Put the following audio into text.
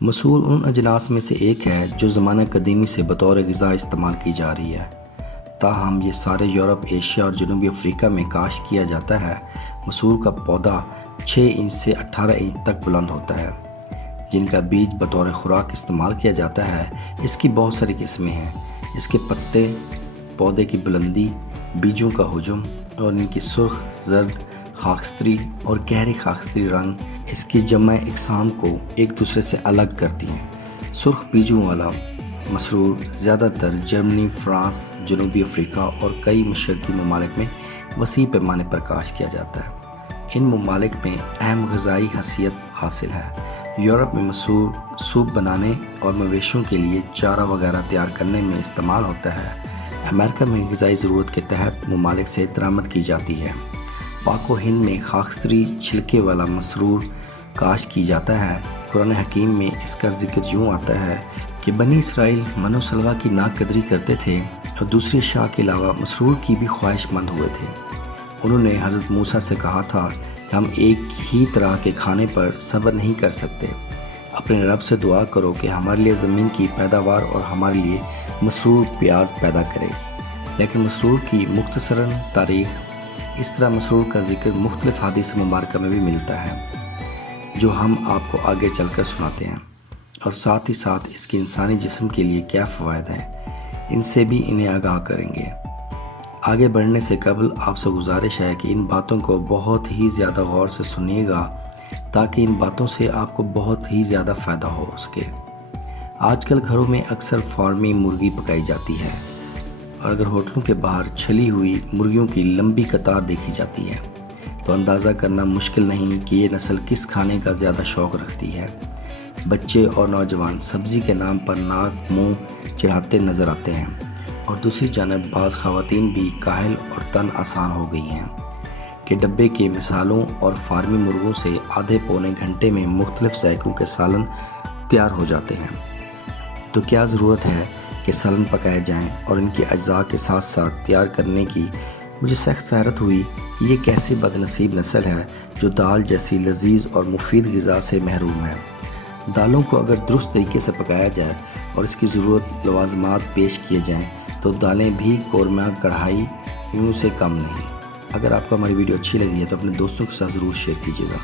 مسور ان اجناس میں سے ایک ہے جو زمانہ قدیمی سے بطور غذا استعمال کی جا رہی ہے، تاہم یہ سارے یورپ، ایشیا اور جنوبی افریقہ میں کاشت کیا جاتا ہے۔ مسور کا پودا 6 انچ سے 18 انچ تک بلند ہوتا ہے، جن کا بیج بطور خوراک استعمال کیا جاتا ہے۔ اس کی بہت ساری قسمیں ہیں۔ اس کے پتے، پودے کی بلندی، بیجوں کا حجم اور ان کی سرخ، زرد، خاکستری اور گہری خاکستری رنگ اس کی جمع اقسام کو ایک دوسرے سے الگ کرتی ہیں۔ سرخ بیجوں والا مسرور زیادہ تر جرمنی، فرانس، جنوبی افریقہ اور کئی مشرقی ممالک میں وسیع پیمانے پر کاشت کیا جاتا ہے۔ ان ممالک میں اہم غذائی حیثیت حاصل ہے۔ یورپ میں مسور سوپ بنانے اور مویشیوں کے لیے چارہ وغیرہ تیار کرنے میں استعمال ہوتا ہے۔ امریکہ میں غذائی ضرورت کے تحت ممالک سے درآمد کی جاتی ہے۔ پاک و ہند میں خاکستری چھلکے والا مسرور کاشت کی جاتا ہے۔ قرآن حکیم میں اس کا ذکر یوں آتا ہے کہ بنی اسرائیل من و سلوہ کی ناقدری کرتے تھے اور دوسری اشیاء کے علاوہ مسرور کی بھی خواہش مند ہوئے تھے۔ انہوں نے حضرت موسیٰ سے کہا تھا کہ ہم ایک ہی طرح کے کھانے پر صبر نہیں کر سکتے، اپنے رب سے دعا کرو کہ ہمارے لیے زمین کی پیداوار اور ہمارے لیے مسرور پیاز پیدا کرے۔ لیکن مسرور کی مختصراً تاریخ، اس طرح مسرور کا ذکر مختلف حدیث مبارکہ میں بھی ملتا ہے، جو ہم آپ کو آگے چل کر سناتے ہیں، اور ساتھ ہی ساتھ اس کی انسانی جسم کے لیے کیا فوائد ہیں، ان سے بھی انہیں آگاہ کریں گے۔ آگے بڑھنے سے قبل آپ سے گزارش ہے کہ ان باتوں کو بہت ہی زیادہ غور سے سنیے گا، تاکہ ان باتوں سے آپ کو بہت ہی زیادہ فائدہ ہو سکے۔ آج کل گھروں میں اکثر فارمی مرغی پکائی جاتی ہے، اور اگر ہوٹلوں کے باہر چھلی ہوئی مرغیوں کی لمبی قطار دیکھی جاتی ہے تو اندازہ کرنا مشکل نہیں کہ یہ نسل کس کھانے کا زیادہ شوق رکھتی ہے۔ بچے اور نوجوان سبزی کے نام پر ناک منہ چڑھاتے نظر آتے ہیں، اور دوسری جانب بعض خواتین بھی کاہل اور تن آسان ہو گئی ہیں کہ ڈبے کے مثالوں اور فارمی مرغوں سے آدھے پونے گھنٹے میں مختلف ذائقوں کے سالن تیار ہو جاتے ہیں۔ تو کیا ضرورت ہے کہ سالن پکائے جائیں اور ان کے اجزاء کے ساتھ ساتھ تیار کرنے کی؟ مجھے سخت حیرت ہوئی کہ یہ کیسی بد نصیب نسل ہے جو دال جیسی لذیذ اور مفید غذا سے محروم ہے۔ دالوں کو اگر درست طریقے سے پکایا جائے اور اس کی ضرورت لوازمات پیش کیے جائیں تو دالیں بھی قورمہ کڑھائی یوں سے کم نہیں۔ اگر آپ کو ہماری ویڈیو اچھی لگی ہے تو اپنے دوستوں کے ساتھ ضرور شیئر کیجیے گا۔